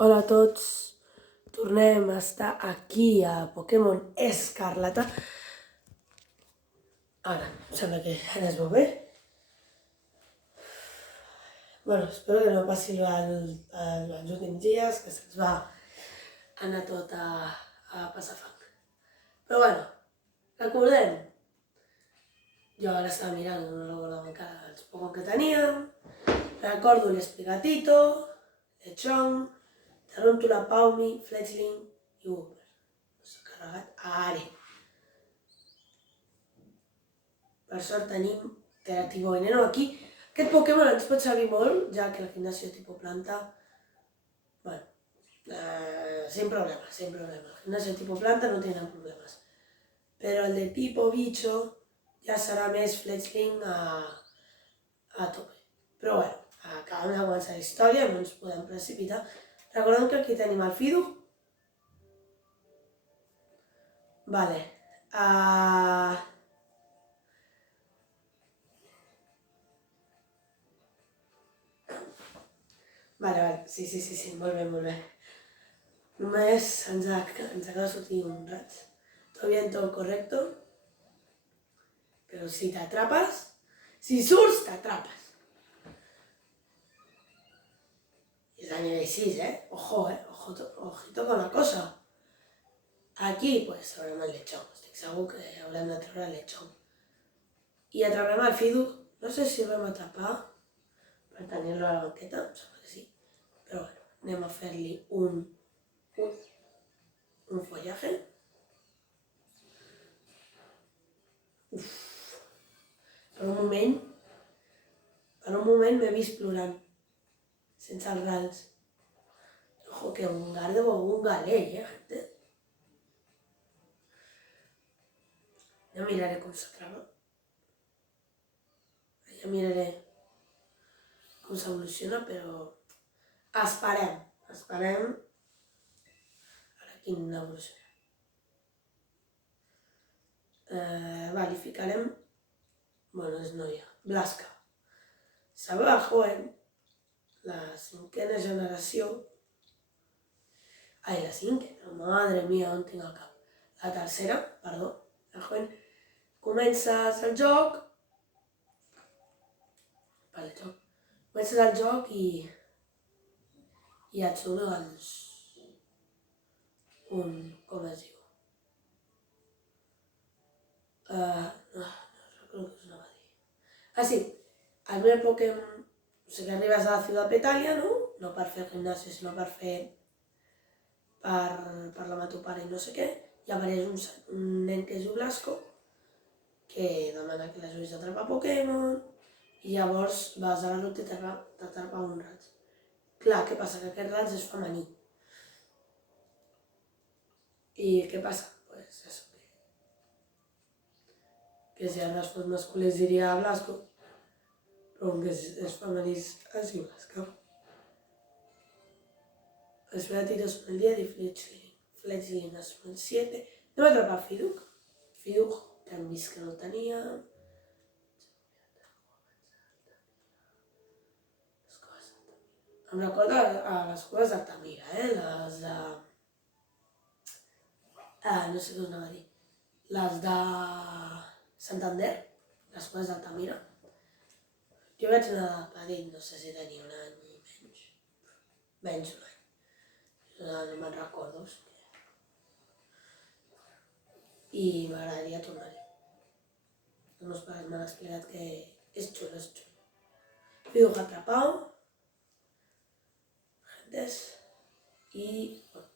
Hola a tots, tornem a estar aquí a Pokémon Escarlata. Ara, em sembla que ara es veu bé. Bueno, espero que no passi els últims dies, que se'ns va anar tot a passar fang. Però bueno, recordem, jo ara estava mirant, no recordava encara els Pokémon que teníem. Recordo l'Esprigatito, Lechonk, Tarountula, Pawmi, Fletchling i Wooper. S'ha carregat a Are. Per sort tenim Terativo Veneno aquí. Aquest Pokémon ens pot servir molt, ja que la gimnasia tipus planta, bueno, sin problemes. La gimnasia tipus planta no tenen problemes. Però el de tipo bicho ja serà més Fletchling a tope. Però bueno, acabem de començar la història, no ens podem precipitar. Recordem que aquí tenim el Fidough. Vale. Vale, sí, molt bé. Només ens acaba de sortir un raig. Todo bien, todo correcto. Pero si te atrapas, si surts, te atrapas. Y es la nivel 6, ojito con la cosa. Aquí, pues, traurem el Lechonk. Estic segur que haurem de treure el Lechonk. I atrapem el Fidough. No sé si el vam atrapar per tenir-lo a la banqueta, em sembla que sí. Però bueno, anem a fer-li un follaje. Uf. Per un moment m'he vist plorant, sense els rals. Ojo, que un Gardevoir o un Galell, gente. Ja miraré com s'atrapa. Ja miraré com s'evoluciona, però esperem. Ara quin evoluciona. Vale, ficarem... Bueno, és noia. Blasca. Sabajoen, la cinquena generació... Ai, la cinquena, madre mia, on tinc el cap? La tercera, perdó. Sabajoen, comences el joc... Comences el joc i et surt, doncs, com es diu? No recordo què us anava a dir. Sí, el meu Pokémon, o sigui, arribes a la ciutat Petalia, no? No per fer gimnàsia, sinó per fer... per parlar amb tu pare i no sé què, i apareix un nen que es diu Blasco, que demana que l'ajudis a atrapar Pokémon, i llavors vas a la ruta i t'atrapa un raig. Clar, què passa? Que aquest raig és femení. I què passa? Pues eso, que si ara fos masculí es diria Blasco, però com que és femení es diu Blasco. Esprigatito son el 10 y Fletchling son el 7. Anem a atrapar Fidough. Fidough, que hem vist que no tenia. Em recorda a les cues d'Altamira, les de... no sé què us anava a dir. Les de Santander, les cues d'Altamira. Jo vaig anar de petit, no sé si tenia un any i menys. Menys un any. No me'n recordo. I m'agradaria tornar-hi. Els meus pares m'han explicat que és xulo. Fidough atrapado. Gentes. Y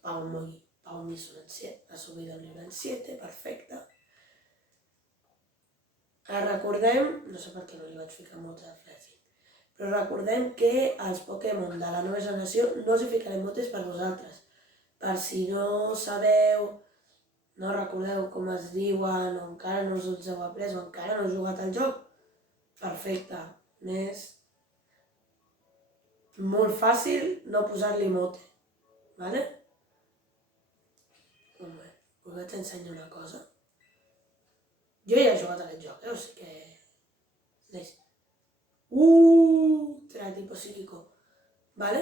Pawmi ha subido el nivel 7, perfecte. Ara recordem, no sé per què no li vaig ficar motes al Fletchling, però recordem que els Pokémon de la nova generació no us hi ficarem motes per vosaltres. Per si no sabeu, no recordeu com es diuen, o encara no us els heu après, o encara no heu jugat al joc, perfecte. Més molt fàcil no posar-li mote, vale? Us vaig ensenyar una cosa. Jo ja he jugat a aquest joc, o sigui que... Teratipo psíquico, vale?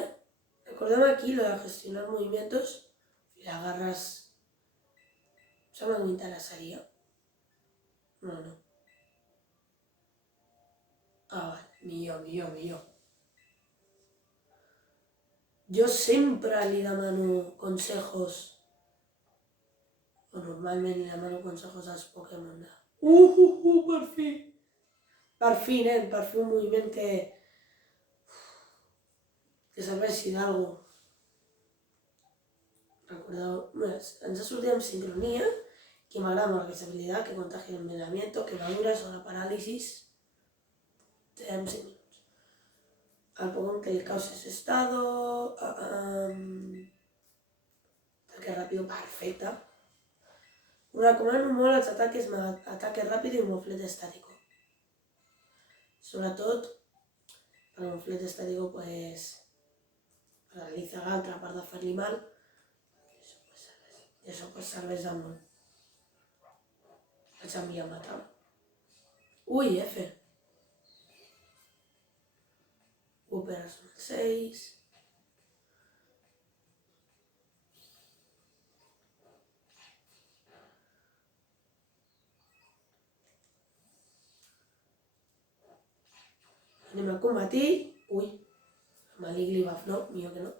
Recordem aquí lo de gestionar movimientos y le agarras... Eso me interesaría. No. Ah, vale, millor. Jo sempre li demano consejos, o normalment li demano consejos als Pokémon de... per fi! Per fi, nen, per fi un moviment que serveixi d'algú. Recordeu, ens ha sortit amb sincronia, que m'agrada molt aquesta habilitat, que contagia envenenamiento, quemaduras o la parálisis. Tenemos 5 minutos. Al Pokémon que le causes estado... Ataque rápido, perfecte. Us recomano molt els ataques ataque ràpid i moflet estático. Sobretot, el moflet estático pues paralitza l'altre a part de fer-li mal. I això pues serveix de molt. Vaig enviar a matar. Ui, F. Operación 6. Anem a combatir. Ui, amb el Igglybuff no, millor que no.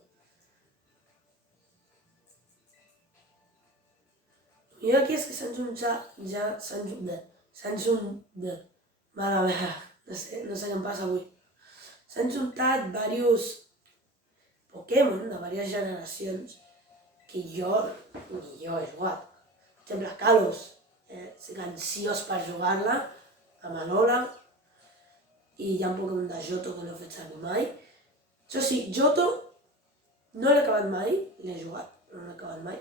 Millor aquí és que s'han juntat... Mare meva, no sé què em passa avui. S'han juntat diversos Pokémon de diverses generacions que jo ni jo he jugat. Per exemple, Kalos, estic ansiós per jugar-la, amb l'Ola, i hi ha un Pokémon de Johto que no he fet servir mai. Això sí, Johto no l'he acabat mai, l'he jugat, però no l'he acabat mai.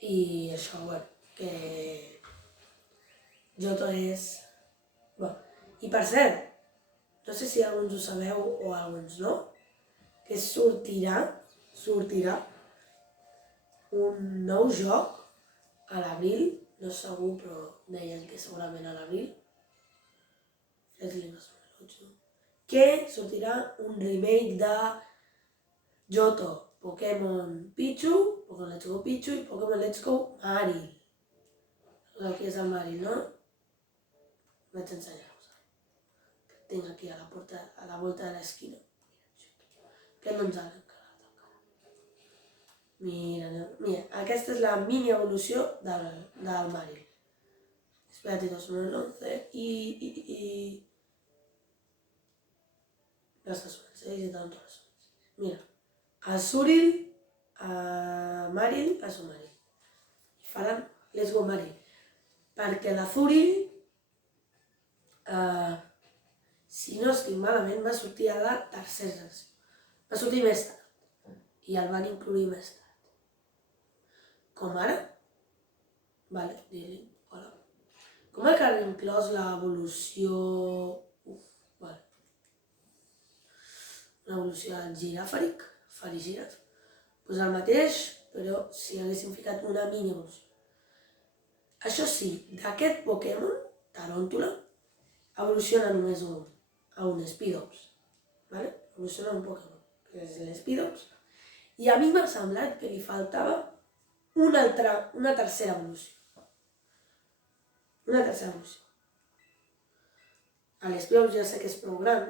I això, bueno, que Johto és... Bueno, i per cert, no sé si alguns ho sabeu o alguns no, que sortirà un nou joc a l'abril, no segur, però deien que segurament a l'abril, que sortirà un remake de Johto, Pokémon Pichu, Pokémon Let's Go Pichu i Pokémon Let's Go Marill. Sabeu qui és el Marill, no? Vaig ensenyar-vos. Tinc aquí a la volta de l'esquina. Aquest no ens ha encarat encara. Mira, aquesta és la mini evolució del Marill. Espérate, 2011 y... Las casuales, 6 y tanto las casuales. Mira, a Suril, a Marill, a su Marill. I faran Let's Go Marill. Perquè la Zuril, si no estic malament, va sortir a la tercera generació. Va sortir més tard. I el van incluir més tard. Com ara? Vale, dir-li, hola. Com que han inclòs l'evolució... Vale. L'evolució del Girafaric, Farigiraf. Doncs el mateix, però si haguéssim ficat una mini evolució. Això sí, d'aquest Pokémon, Taróntula, evoluciona només a un Speedops. Vale? Evoluciona un Pokémon, que és l'Speedops. I a mi m'ha semblat que li faltava una tercera evolució. Una tercera evolució. L'Speedops ja sé que és prou gran,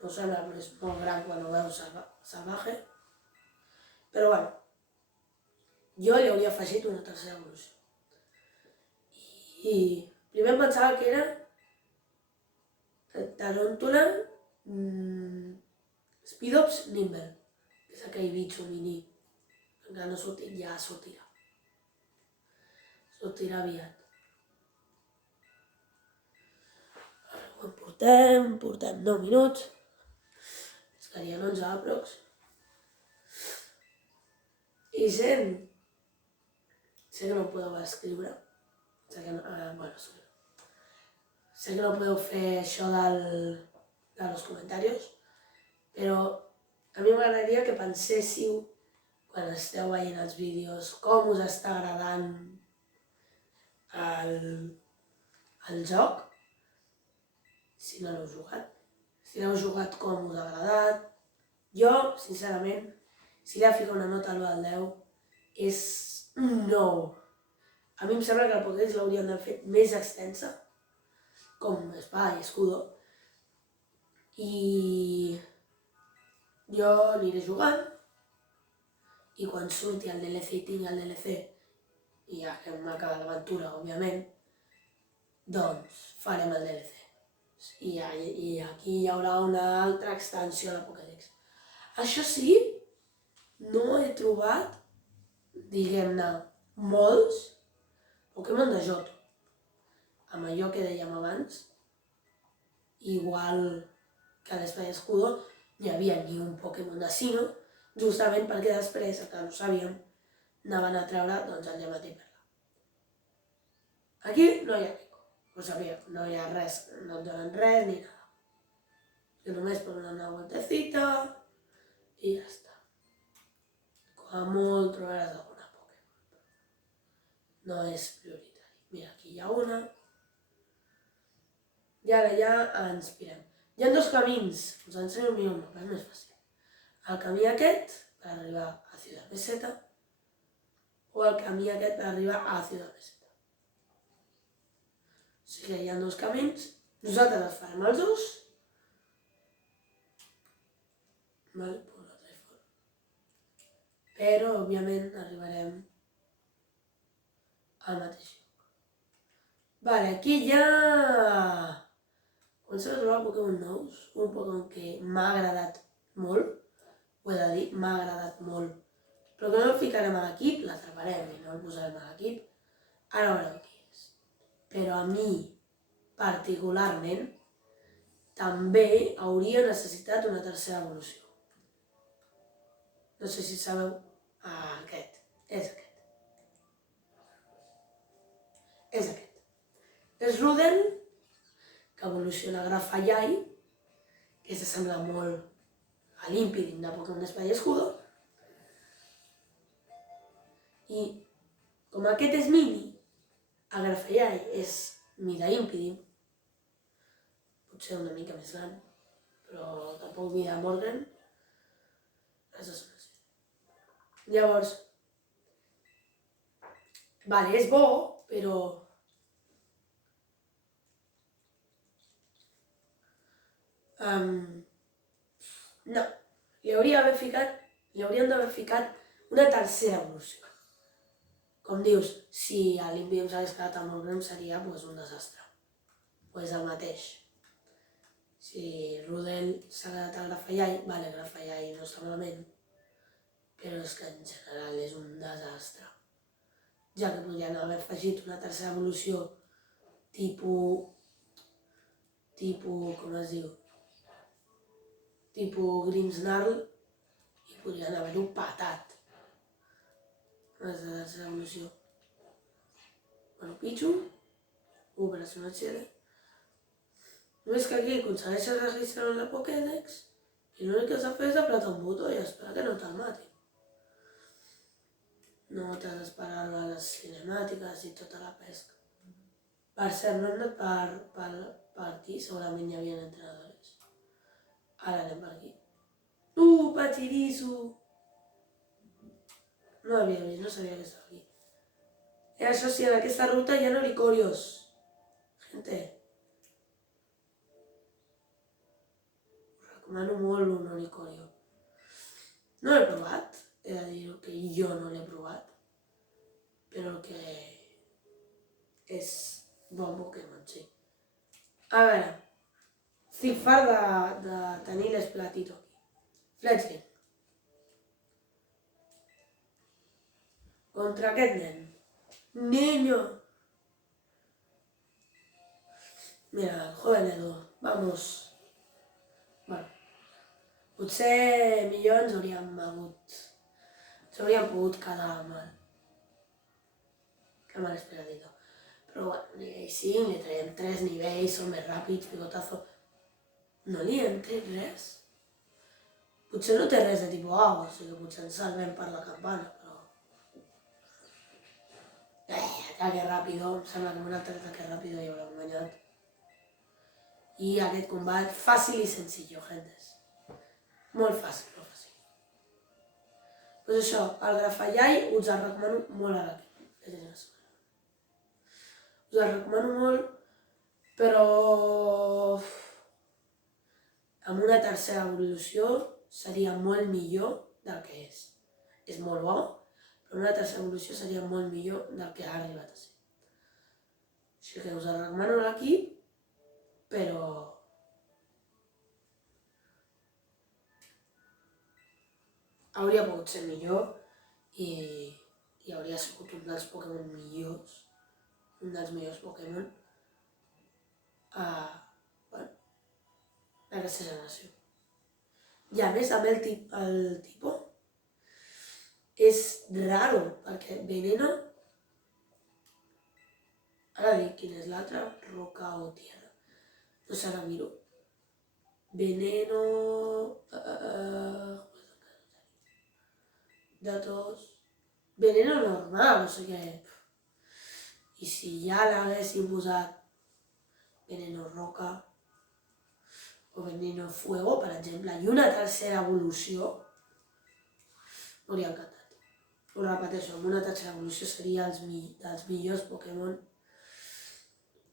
no ho sembla, però és molt gran quan ho veu salvaje. Però bueno, jo li hauria afegit una tercera evolució. I primer em pensava que era Taróntula, Speedops, Nimble, que és aquell bitxo mini. Encara no ha sortit, ja sortirà. Sortirà aviat. Portem 9 minuts. Es quedarien 11 aprox. I sé que no podeu escriure. Sé que no podeu fer això de los comentarios, però a mi m'agradaria que penséssiu, quan esteu veient els vídeos, com us està agradant el joc, si no l'heu jugat. Si l'heu jugat, com us ha agradat, Jo, sincerament, si li ha de ficar una nota a l'1 del 10, és un 9. A mi em sembla que la Pokédex l'haurien de fer més extensa, com Espada i Escudo, i jo aniré jugant, i quan surti el DLC i tingui el DLC, i ja que m'acaba l'aventura, òbviament, doncs farem el DLC. I aquí hi haurà una altra extensió a la Pokédex. Això sí, no he trobat, diguem-ne, molts Pokémon de Johto. Amb allò que dèiem abans, igual que a l'Espada i Escudo, no hi havia ni un Pokémon de Sinnoh, justament perquè després, que no sabíem, anaven a treure doncs, el Llemat i Perla. Aquí no hi ha Nico, ho sabíem, no hi ha res, no et donen res ni nada. Que només ponen una vueltecita i ja està. Com a molt trobaràs alguna Pokémon. No és prioritari. Mira, aquí hi ha una. I ara ja ens pirem. Hi ha dos camins, us ensenyo el millor mapa, és més fàcil. El camí aquest, per arribar a Ciudad Meseta, o el camí aquest per arribar a Ciudad Meseta. O sigui que hi ha dos camins, nosaltres els farem els dos. Vale, pues la traig fora. Però, òbviament, arribarem al mateix lloc. Vale, aquí ja comencem a trobar Pokémon nous, un Pokémon que m'ha agradat molt, ho he de dir, m'ha agradat molt, però que no el ficarem a l'equip, l'atraparem i no el posarem a l'equip, ara veureu qui és. Però a mi, particularment, també hauria necessitat una tercera evolució. No sé si sabeu, aquest, és aquest. És aquest. És Rudel, que evoluciona a Grafallai, que s'assembla molt a l'Impidim de Pokémon Espada i Escudo. I com aquest és mini, a Grafallai és mida Impidim, potser una mica més gran, però tampoc mida Morgan. Llavors, vale, és bo, però no, li haurien d'haver ficat una tercera evolució. Com dius, si a l'Impidim s'hagués quedat amb Morgan seria un desastre. O és el mateix. Si Rudel s'ha quedat a Grafallai, vale, Grafallai no està malament, però és que en general és un desastre. Ja que podrien haver afegit una tercera evolució tipus, com es diu, tipus Grimmsnarl, i podrien haver-ho patat. La tercera evolució. Bueno, Pichu, Operació HL. Només que aquí aconsegueixes registrar en la Pokédex i l'únic que has de fer és apretar un botó i esperar que no te'l matin. No t'has d'esperar a les cinemàtiques i tota la pesca. Per cert, no hem anat per aquí, segurament hi havia entrenadors. Ara anem per aquí. Patirisu! No l'havia vist, no sabia que estava aquí. I això sí, en aquesta ruta hi ha Oricorios. Gente. Us recomano molt un Oricorio. No l'he provat, he de dir que jo no l'he provat, però que és bon Pokémon, sí. A veure, estic fart de tenir l'Esplatito aquí. Fletchling. Contra aquest nen. Niño. Mira, el joven Edu, vamos. Bueno, potser millor ens hauríem pogut quedar amb l'Esperadito. Però bueno, nivell 5, li traiem 3 nivells, són més ràpids, picotazo. No li hem tret res. Potser no té res de tipus agua, o sigui que potser ens salvem per la campana, però... Ataque ràpido, em sembla que amb un altre ataque ràpido ja haurem guanyat. I aquest combat fàcil i sencillo, gentes. Molt fàcil, molt fàcil. Doncs això, el Grafallai us el recomano molt a l'equip. Us el recomano molt, però amb una tercera evolució seria molt millor del que és. És molt bo, però una tercera evolució seria molt millor del que ha arribat a ser. Així que us el recomano a l'equip, però hauria pogut ser millor i hauria sigut un dels Pokémon millors, un dels millors Pokémon d'aquesta generació. I a més, amb el tipo, és raro, perquè Veneno, ara dic quin és l'altre, Roca o Tierra, no sé, ara miro. Veneno... Datos... Veneno normal, o sigui que... I si ja l'haguéssim posat Veneno Roca o Veneno Fuego, per exemple, i una tercera evolució, m'hauria encantat. Ho repeteixo, amb una tercera evolució seria dels millors Pokémon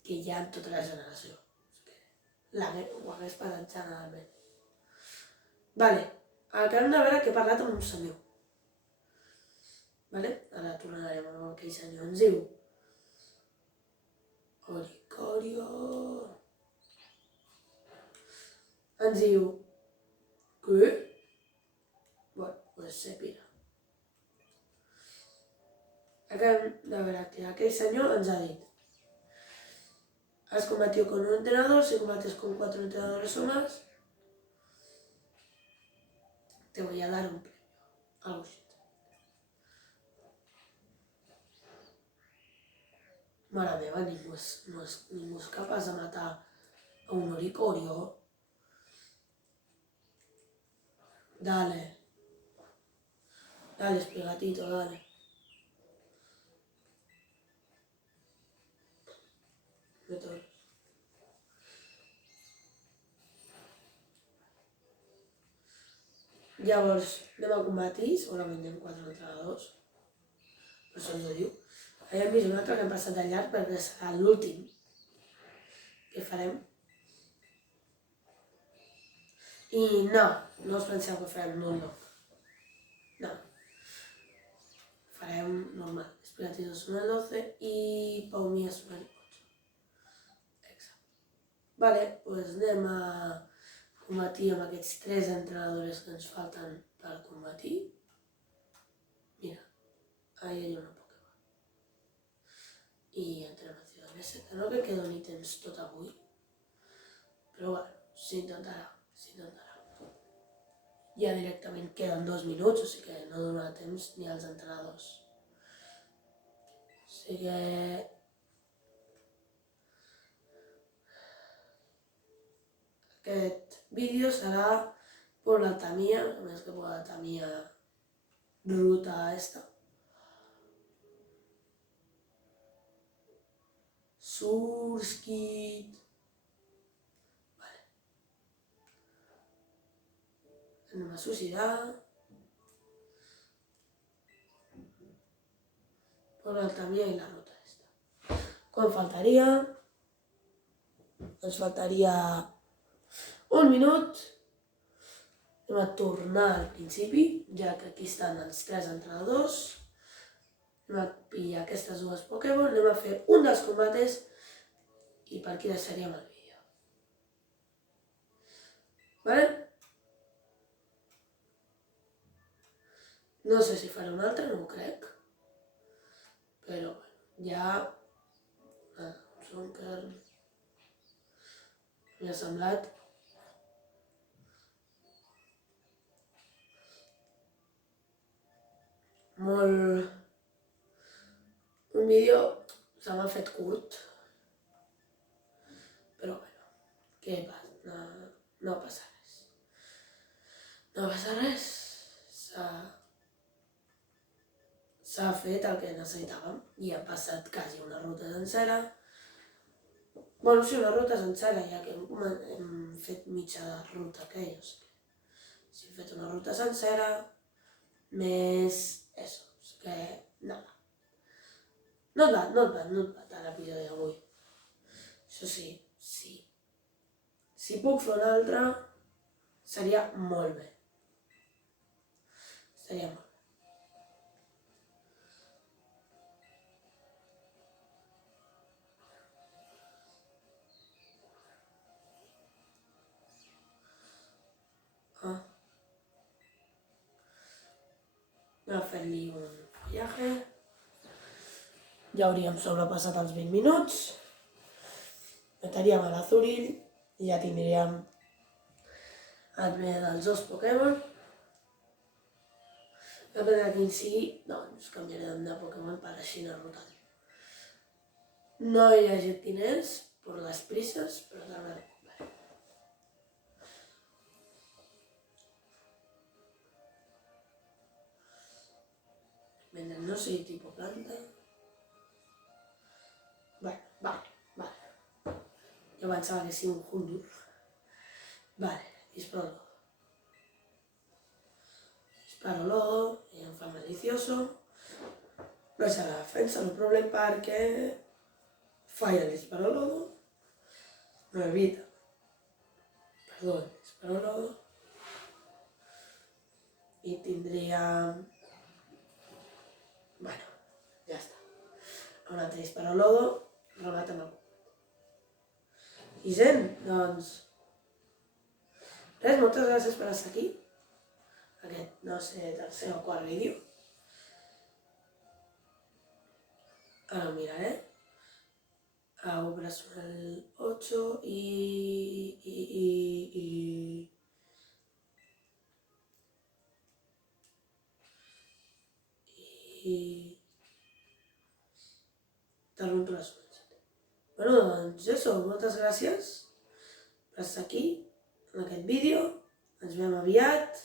que hi ha en tota la generació. Ho hagués passat generalment. Vale, acabem de veure que he parlat amb un senyor. Vale? Ara tornarem amb aquell senyor. Ens diu Oricorio. Ens diu què? Bueno, pues se pira. Acabem de veure que aquell senyor ens ha dit: has combatido con un entrenador, si combates con 4 entrenadores o más, te voy a dar un premio. Algo així. Mare meva, ningú és capaç de matar a un Oricorio. Dale. Dale, Esprigatito, dale. Métodos. Llavors, anem a combatir, segurament anem 4 entrenadors. Per això ens ho diu. Ara hem vist un altre que hem passat de llarg perquè serà l'últim que farem. I no us penseu que farem Nuzlocke. No. Farem normal. Esprigatito són el 12 i Paumia són el 8. Exacte. Vale, doncs anem a combatir amb aquests 3 entrenadors que ens falten per combatir. Mira, ahí hi ha una Pokémon. I entrem a Ciudad Meseta. No crec que doni temps tot avui, però bueno, s'intentarà. Ja directament queden 2 minuts, o sigui que no donarà temps ni als entrenadors. O sigui que... Aquest vídeo serà por l'Altamia, a més que por l'Altamia ruta esta. Surskit. Vale. Anem a suïcidar. Por l'Altamia i la ruta esta. Quan faltaria? Ens faltaria 1 minut. Anem a tornar al principi, ja que aquí estan els 3 entrenadors. Anem a pillar aquestes 2 Pokémon, anem a fer un dels combates i per aquí deixaríem el vídeo. Vale? No sé si faré un altre, no ho crec. Però bueno, ja... Zonkern... M'ha semblat... molt... Un vídeo se m'ha fet curt, però bueno, què passa? No passa res. No passa res, s'ha fet el que necessitàvem i ha passat quasi una ruta sencera. Bueno, sí, una ruta sencera, ja que hem fet mitja ruta aquella, si he fet una ruta sencera, més eso, és que nada. Not bad l'episodi d'avui. Això sí, si puc fer un altre, seria molt bé. Seria molt bé. Anem a fer-li un follaje. Ja hauríem sobrepassat els 20 minuts. Metaríem a l'Azurill i ja tindríem el primer dels dos Pokémon. Depèn de quin sigui, doncs canviarem de Pokémon per així anar rotant. No he llegit quin és, per les prisses, però t'anaré. Mentre no sigui tipus planta. Vale. Jo pensava que sigui un Hundur. Vale, disparo lodo i em fa malicioso. No és a la defensa, no problema perquè falla el disparo lodo. No evita. Perdó, el disparo lodo. I tindria... Bueno, ja està. Un altre disparo lodo, remata amb el combat. I gent, doncs... Res, moltes gràcies per estar aquí. Aquest, no sé, tercer o quart vídeo. Ara ho miraré. Obres el 8 i... T'arrunto les mans. Bueno, doncs això, moltes gràcies per estar aquí, en aquest vídeo. Ens veiem aviat.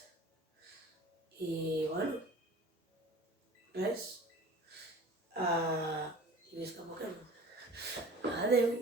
I, bueno, res. I visca Pokémon. Adeu.